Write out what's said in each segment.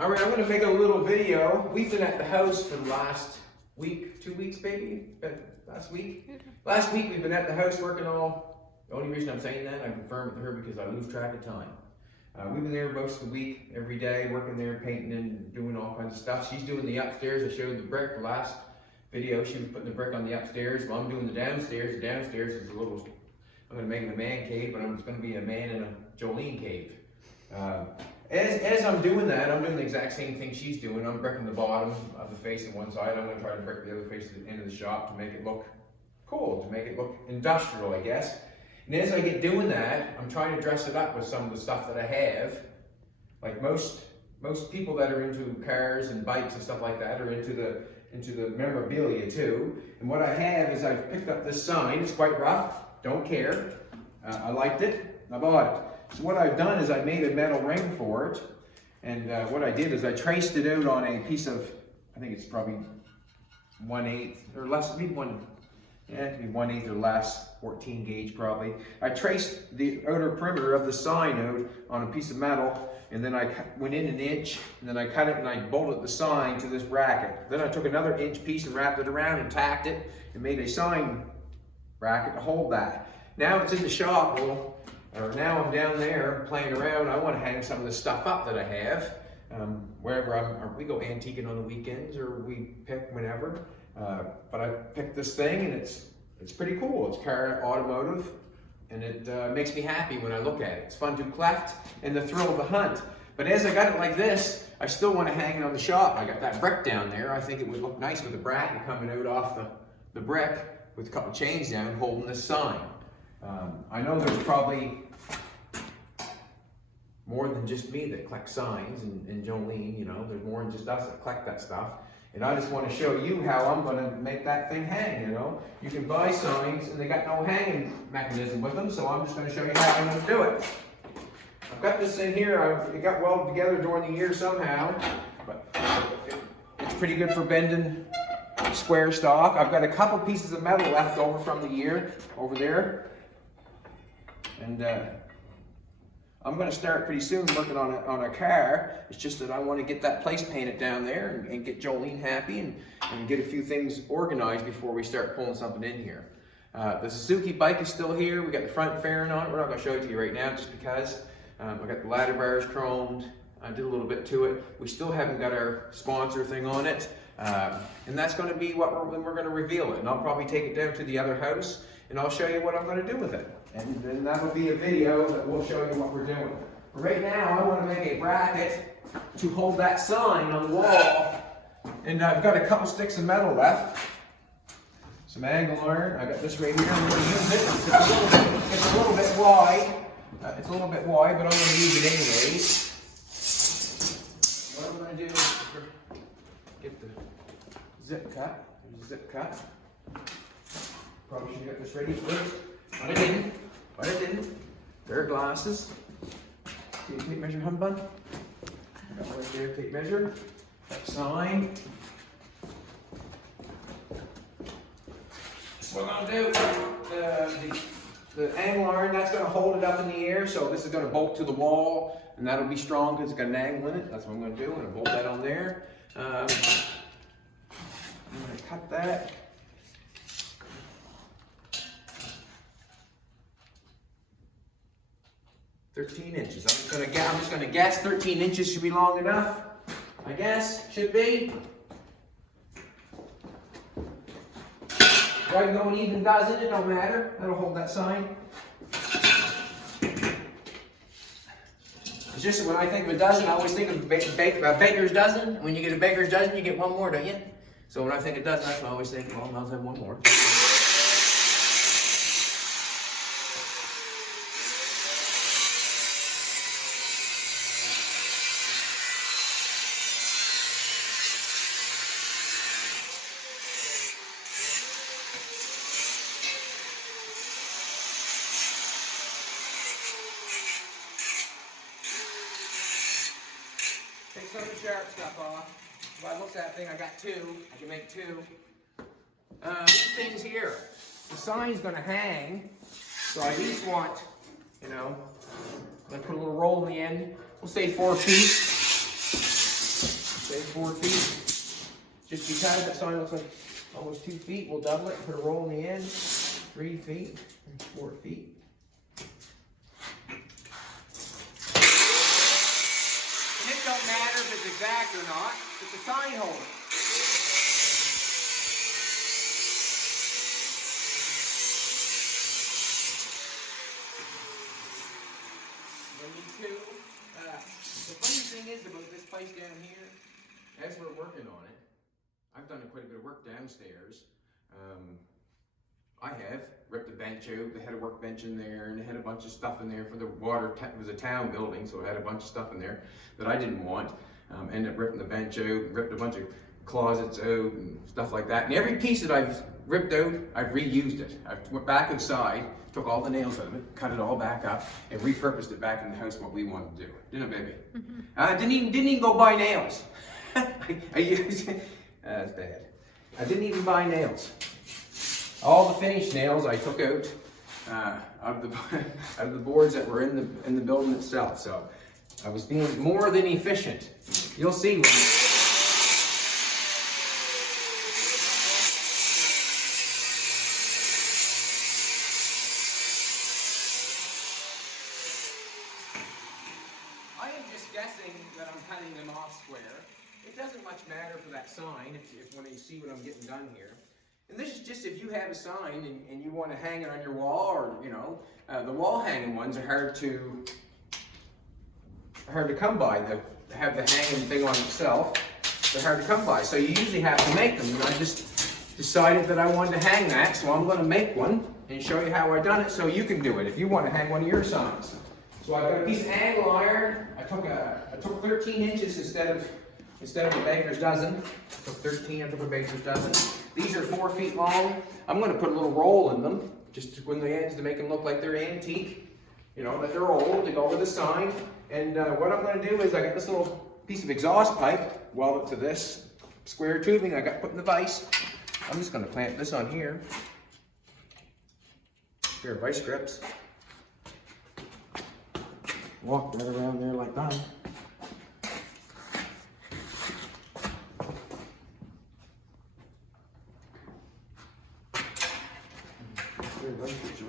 All right, I'm gonna make a little video. We've been at the house for the last week, 2 weeks, maybe? Last week? Last week we've been at the house working all. The only reason I'm saying that, I confirmed with her because I lose track of time. We've been there most of the week, every day, working there, painting and doing all kinds of stuff. She's doing the upstairs. I showed the brick the last video. She was putting the brick on the upstairs. Well, I'm doing the downstairs. The downstairs is a little, I'm gonna make it a man cave, but it's gonna be a man in a Jolene cave. As I'm doing that, I'm doing the exact same thing she's doing. I'm bricking the bottom of the face on one side. I'm going to try to brick the other face at the end of the shop to make it look cool, to make it look industrial, I guess. And as I get doing that, I'm trying to dress it up with some of the stuff that I have. Like most people that are into cars and bikes and stuff like that are into the memorabilia too. And what I have is I've picked up this sign. It's quite rough. Don't care. I liked it. I bought it. So what I've done is I made a metal ring for it, and what I did is I traced it out on a piece of, I think it's probably 1/8 or less, maybe it can be 1/8 or less, 14 gauge probably. I traced the outer perimeter of the sign out on a piece of metal, and then I went in 1 inch, and then I cut it and I bolted the sign to this bracket. Then I took another inch piece and wrapped it around and tacked it and made a sign bracket to hold that. Now it's in the shop. Now I'm down there playing around. I want to hang some of the stuff up that I have. Wherever we go antiquing on the weekends, or we pick whenever. But I picked this thing, and it's pretty cool. It's car automotive, and it makes me happy when I look at it. It's fun to collect and the thrill of the hunt. But as I got it like this, I still want to hang it on the shop. I got that brick down there. I think it would look nice with a bracket coming out off the brick with a couple chains down holding this sign. I know there's probably more than just me that collects signs and Jolene, you know, there's more than just us that collect that stuff. And I just want to show you how I'm going to make that thing hang, you know. You can buy signs and they got no hanging mechanism with them, so I'm just going to show you how I'm going to do it. I've got this in here, it got welded together during the year somehow, but it's pretty good for bending square stock. I've got a couple pieces of metal left over from the year over there. And I'm going to start pretty soon working on a car. It's just that I want to get that place painted down there and get Jolene happy and get a few things organized before we start pulling something in here. The Suzuki bike is still here. We got the front fairing on it. We're not going to show it to you right now just because. I got the ladder bars chromed. I did a little bit to it. We still haven't got our sponsor thing on it. And that's going to be when we're going to reveal it. And I'll probably take it down to the other house and I'll show you what I'm going to do with it. And then that'll be a video that will show you what we're doing. But right now, I want to make a bracket to hold that sign on the wall. And I've got a couple sticks of metal left. Some angle iron. I got this right here. I'm going to use it. It's a little bit wide. It's a little bit wide, but I'm going to use it anyways. What I'm going to do is get the zip cut. There's a zip cut. Probably should have got this ready first. But I didn't. Pair of glasses. See the tape measure, humbug? Got one right there, tape measure. That sign. What I'm going to do, the angle iron, that's going to hold it up in the air. So this is going to bolt to the wall, and that'll be strong because it's got an angle in it. That's what I'm going to do. I'm going to bolt that on there. I'm going to cut that. 13 inches. I'm just going to guess 13 inches should be long enough. I guess should be. Right, no, it even doesn't. It don't matter. That'll hold that sign. It's just when I think of a dozen, I always think of a baker's dozen. When you get a baker's dozen, you get one more, don't you? So when I think of dozen, that's what I always think. Well, I'll have one more. Take some of the sharp stuff off. If I looked at that thing, I got two. I can make two. These things here. The sign's going to hang, so I at least want, you know, I'm going to put a little roll in the end. We'll say 4 feet. 4 feet. Just because that sign looks like almost 2 feet, we'll double it, put a roll in the end. 3 feet, 4 feet. And it don't matter if it's exact or not, it's a sign holder. The funny thing is about this place down here, as we're working on it, I've done quite a bit of work downstairs. I have ripped the bench out. They had a workbench in there, and they had a bunch of stuff in there for the water. It was a town building, so it had a bunch of stuff in there that I didn't want. Ended up ripping the bench out, ripped a bunch of closets out, and stuff like that. And every piece that I've ripped out, I've reused it. I went back outside, took all the nails out of it, cut it all back up, and repurposed it back in the house what we wanted to do. Didn't it, baby? Didn't even go buy nails. I used that's bad. I didn't even buy nails. All the finished nails I took out of the boards that were in the building itself. So I was being more than efficient. You'll see when. I am just guessing that I'm cutting them off square. It doesn't much matter for that sign if when you see what I'm getting done here. And this is just if you have a sign and you want to hang it on your wall, or the wall hanging ones are hard to come by. Have the hanging thing on itself. They're hard to come by, so you usually have to make them. And I just decided that I wanted to hang that, so I'm going to make one and show you how I done it, so you can do it if you want to hang one of your signs. So I've got a piece of angle iron. I took 13 inches instead of a baker's dozen. I took 13. I took a baker's dozen. These are 4 feet long. I'm going to put a little roll in them, just to win the ends to make them look like they're antique. That they're old to go over the sign. And what I'm going to do is I got this little piece of exhaust pipe welded to this square tubing I got put in the vise. I'm just going to clamp this on here. Pair of vice grips. Walk right around there like that.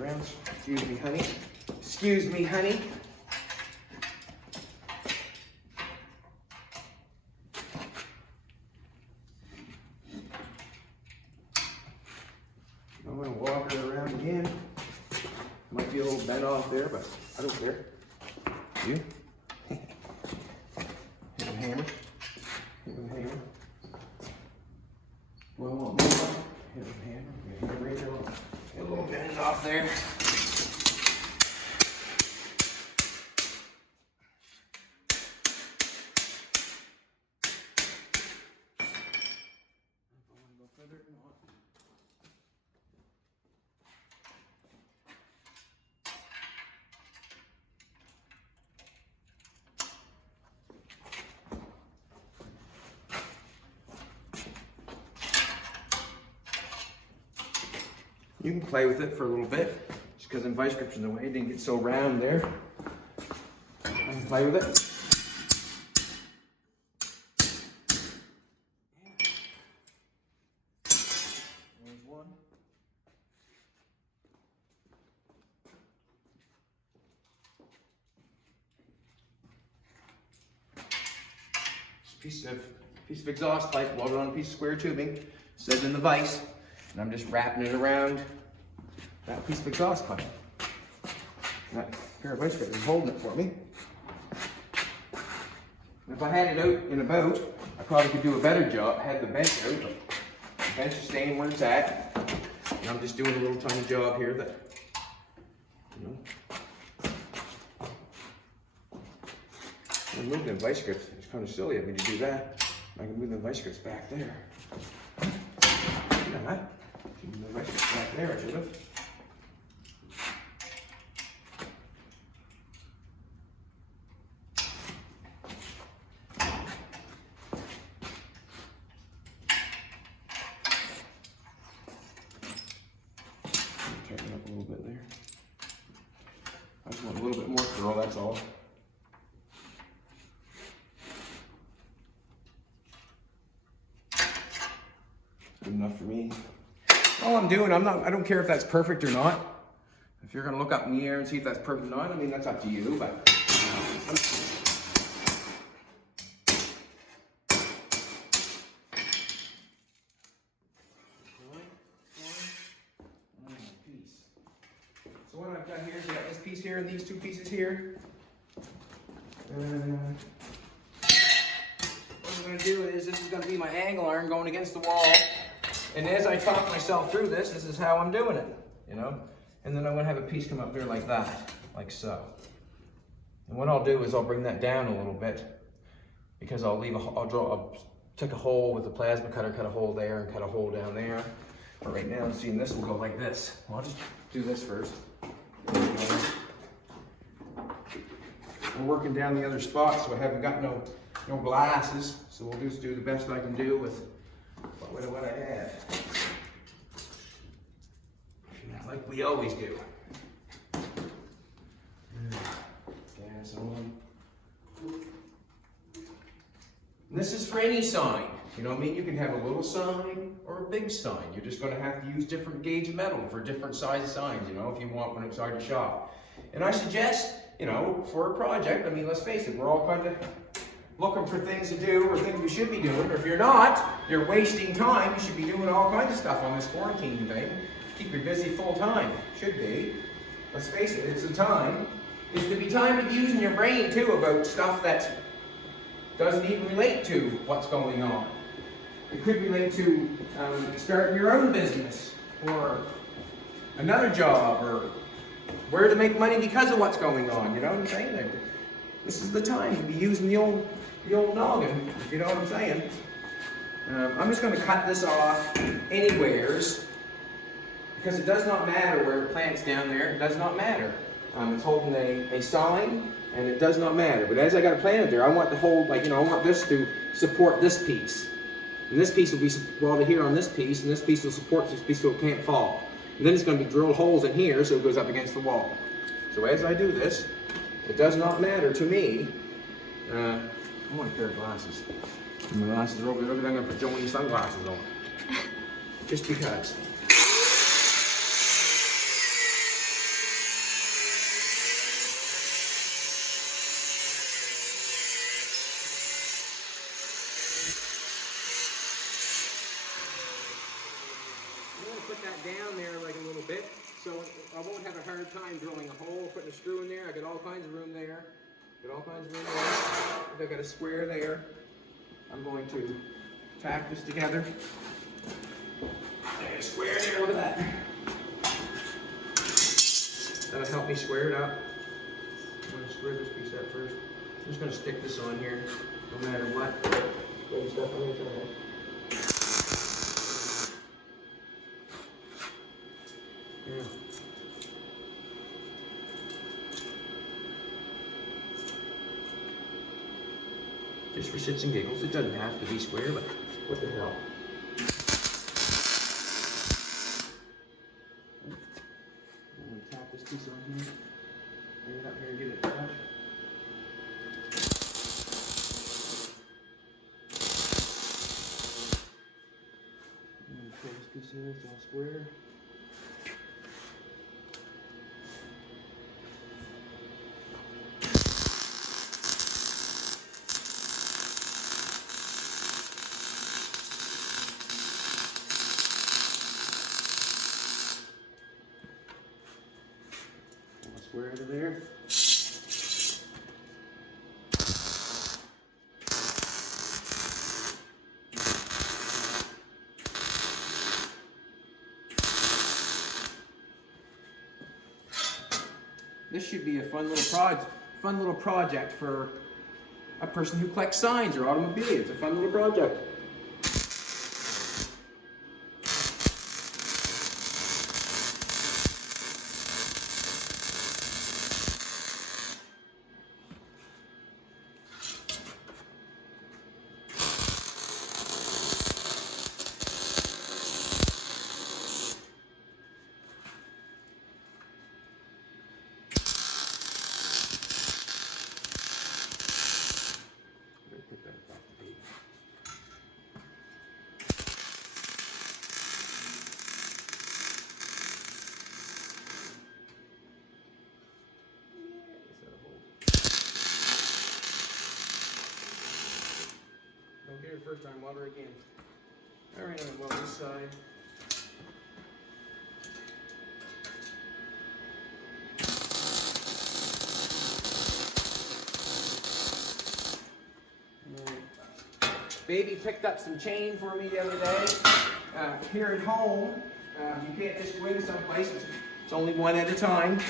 Around. Excuse me, honey. Excuse me, honey. I'm going to walk her around again. Might be a little bent off there, but I don't care. You? Hit a hammer. Hit a hammer. Well, more. Hit a hammer. Hit a razor. Get a little bend off there. You can play with it for a little bit, just because them vice grips in the way, it didn't get so round there. I can play with it. There's one. Just a piece of exhaust pipe welded on a piece of square tubing, set in the vise. And I'm just wrapping it around that piece of exhaust pipe. That pair of vice grips is holding it for me. And if I had it out in a boat, I probably could do a better job. I had the bench out, but the bench is staying where it's at. And I'm just doing a little tiny job here that, I'm moving the vice grips. It's kind of silly of me to do that. I can move the vice grips back there. Move the vice grips back there, I should have. Tighten up a little bit there. I just want a little bit more curl, that's all. Good enough for me. All I'm doing, I don't care if that's perfect or not. If you're gonna look up in the air and see if that's perfect or not, I mean, that's up to you, but. So what I've got here is I got this piece here and these two pieces here. What I'm going to do is, this is going to be my angle iron going against the wall. And as I talk myself through this is how I'm doing it, you know. And then I'm going to have a piece come up there like that, like so. And what I'll do is I'll bring that down a little bit, because I'll take a hole with the plasma cutter, cut a hole there and cut a hole down there. But right now, seeing this will go like this. Well, I'll just do this first. I'm working down the other spot, so I haven't got no glasses. So we'll just do the best I can do with what I have. Like we always do. Gas on. And this is for any sign. You know what I mean? You can have a little sign or a big sign. You're just going to have to use different gauge metal for different size signs, you know, if you want one outside your shop. And I suggest, you know, for a project, I mean, let's face it, we're all kind of looking for things to do or things we should be doing. Or if you're not, you're wasting time. You should be doing all kinds of stuff on this quarantine thing. Keep you busy full time. Should be. Let's face it, it's the time. It's to be time to be using your brain too about stuff that doesn't even relate to what's going on. It could relate to starting your own business or another job or where to make money because of what's going on. You know what I'm saying? Like, this is the time to be using the old noggin, if you know what I'm saying. I'm just going to cut this off anywheres because it does not matter where the plant's down there. It does not matter. It's holding a sign, and it does not matter. But as I got it planted there, I want to hold, like, you know, I want this to support this piece. And this piece will be welded here on this piece, and this piece will support this piece so it can't fall. And then it's going to be drilled holes in here so it goes up against the wall. So as I do this, it does not matter to me. I want a pair of glasses. And my glasses are over there. I'm going to put Joey's sunglasses on. Just because. Put that down there like a little bit, so I won't have a hard time drilling a hole, putting a screw in there. I got all kinds of room there. Got all kinds of room there. If I got a square there, I'm going to tack this together. There's a square there, look at that. That'll help me square it up. I'm going to square this piece up first. I'm just going to stick this on here, no matter what. Put stuff on it. Yeah. Just for shits and giggles. It doesn't have to be square, but what the hell. I'm going to tap this piece on here. Bring it up here and get it cut. I'm going to pull this piece here, it's all square. Square into there. This should be a fun little project for a person who collects signs or automobiles. It's a fun little project. here the first time, love her again. Alright, I'm gonna love this side. Baby picked up some chain for me the other day. Here at home, you can't just go into some places. It's only one at a time.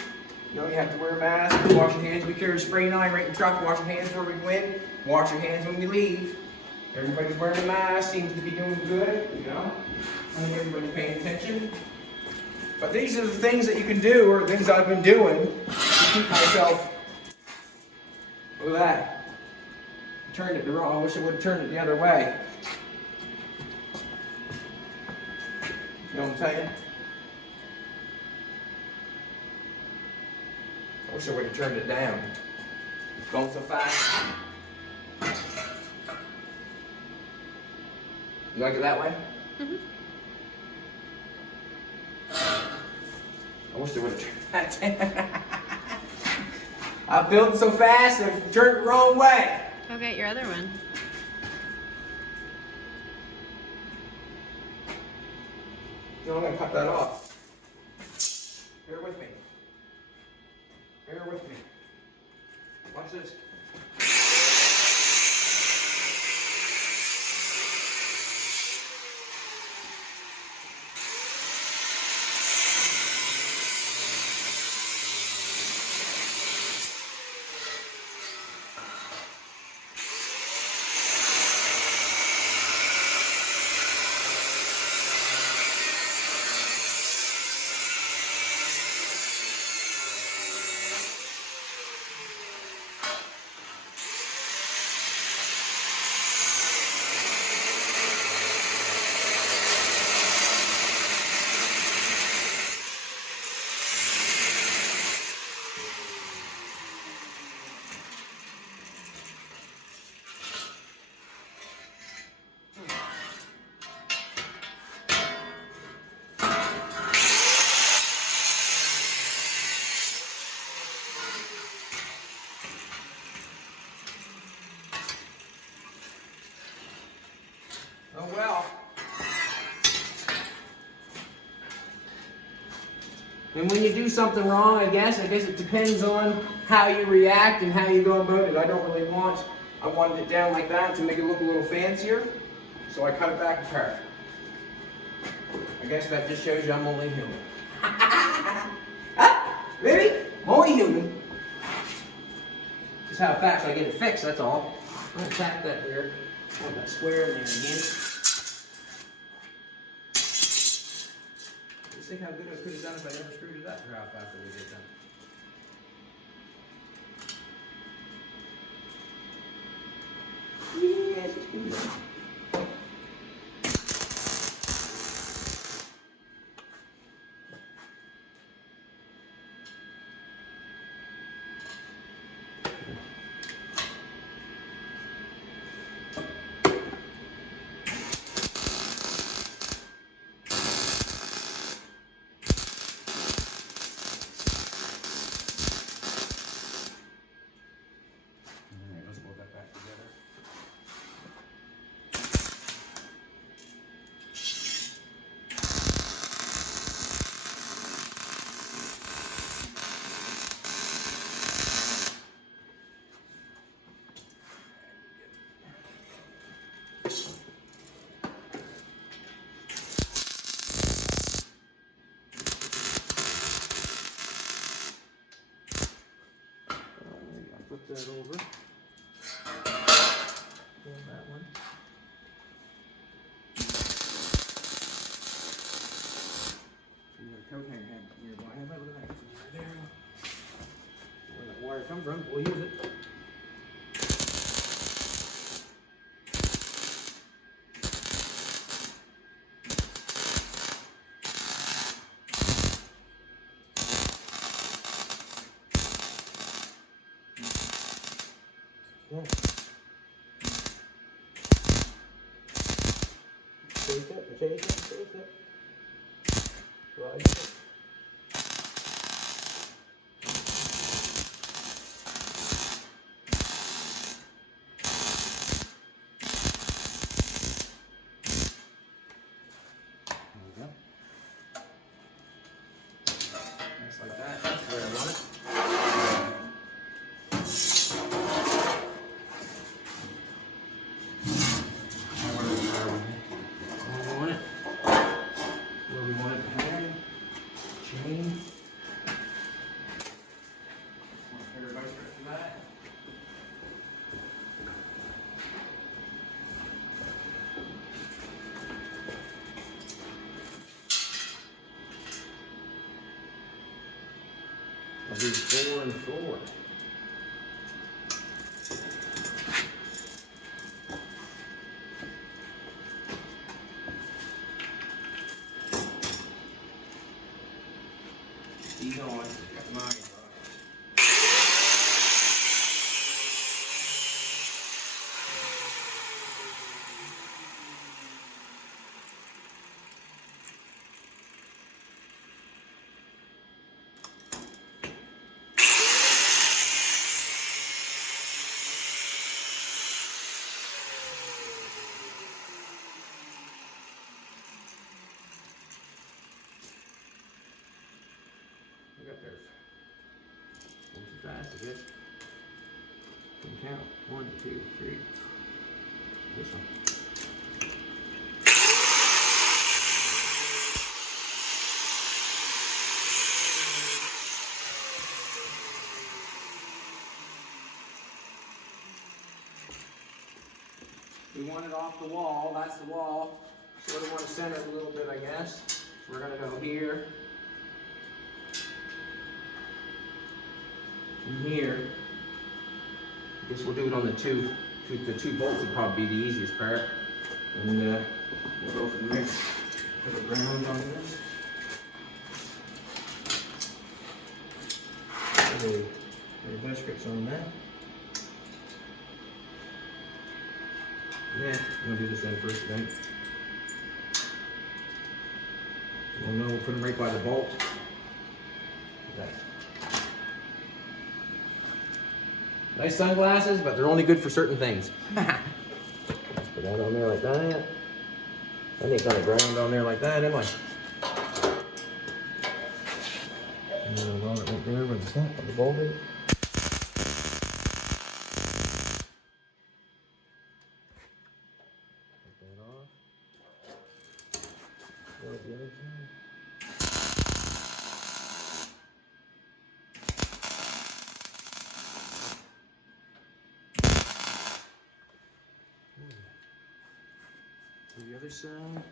You know, you have to wear a mask, wash your hands. We carry a spray line right in the truck, wash your hands before we go in, wash your hands when we leave. Everybody's wearing a mask, seems to be doing good, you know. I think everybody's paying attention. But these are the things that you can do, or things I've been doing to keep myself. Look at that. Turned it the wrong. I wish I would have turned it the other way. You know what I'm saying? I wish I would have turned it down. It's going so fast. You like it that way? Mm-hmm. I wish I would have turned that down. I'm building so fast, I turned it the wrong way. Go get your other one. No, I'm going to cut that off. Bear with me. Bear with me. Watch this. Oh well. And when you do something wrong, I guess it depends on how you react and how you go about it. I wanted it down like that to make it look a little fancier, so I cut it back apart. I guess that just shows you I'm only human. Ah, really? I'm only human. Just how fast I get it fixed, that's all. I'm gonna tap that there. Put that square in there again. Just think how good I could have done if I never screwed it up, or how fast I would get done. Yes, it's good. Alright, let's put that back together. Flip that over. Pull that one. You got a coat hanger nearby. Have a look at that. It's right there. Where that wire comes from, we'll use it. Yeah. Chase it, chase it, chase it. Slide it. do 4 and 4. These on, got mine. We got there. Going too fast, I guess. Can count. 1, 2, 3. This one. We want it off the wall. That's the wall. Sort of want to center it a little bit, I guess. So we're going to go here. And here. I guess we'll do it on the two bolts would probably be the easiest part. And we'll go from there. Put a ground on this. There's vice grips on that. Yeah, I'm gonna do this end first, then. Well, no, we'll put them right by the bolt. Nice sunglasses, but they're only good for certain things. Let's put that on there like that. I think got a ground on there like that, am I? And then I'll roll it right there with the bolt in. Take that off. There's the other side. The other side.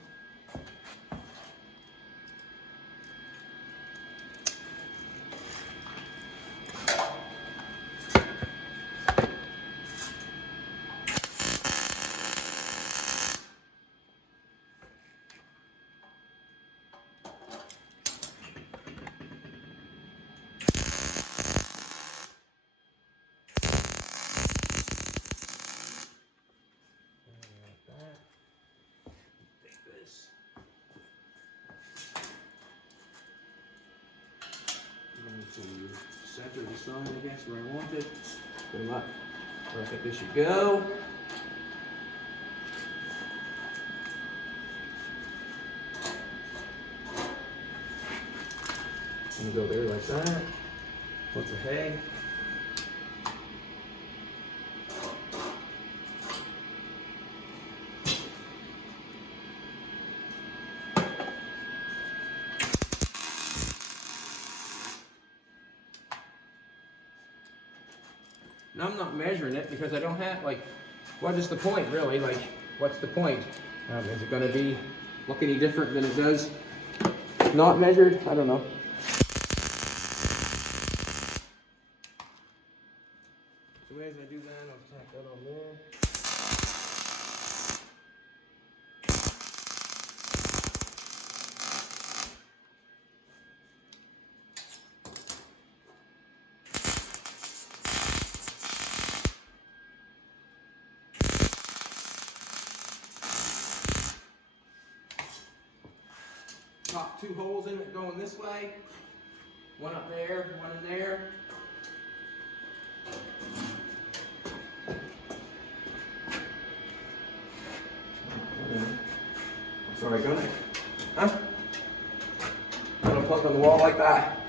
To center the sign, I guess, where I want it. Put them up where I think they should go. I'm gonna go there like that. What's the hay? Now I'm not measuring it because I don't have, like, what is the point really? Like, what's the point? Is it going to be look any different than it does not measured? I don't know. So as I do that, I'll tack that on there. Pop 2 holes in it going this way. One up there, one in there. Sorry, gonna. Huh? Gonna plug on the wall like that.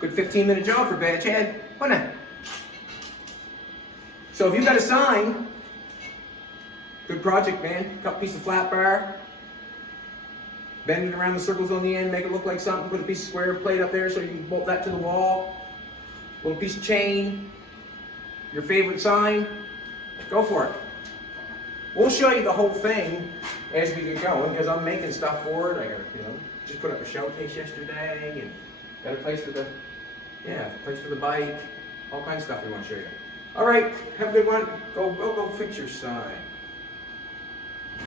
Good 15-minute job for Bad Chad, wasn't it? So if you've got a sign, good project, man. Cut a piece of flat bar, bend it around the circles on the end, make it look like something, put a piece of square plate up there so you can bolt that to the wall, little piece of chain, your favorite sign, go for it. we'll show you the whole thing as we get going, because I'm making stuff for it. I got, just put up a showcase yesterday, and got a place for the, place for the bike, all kinds of stuff we want to show you. All right, have a good one. Go fix your sign.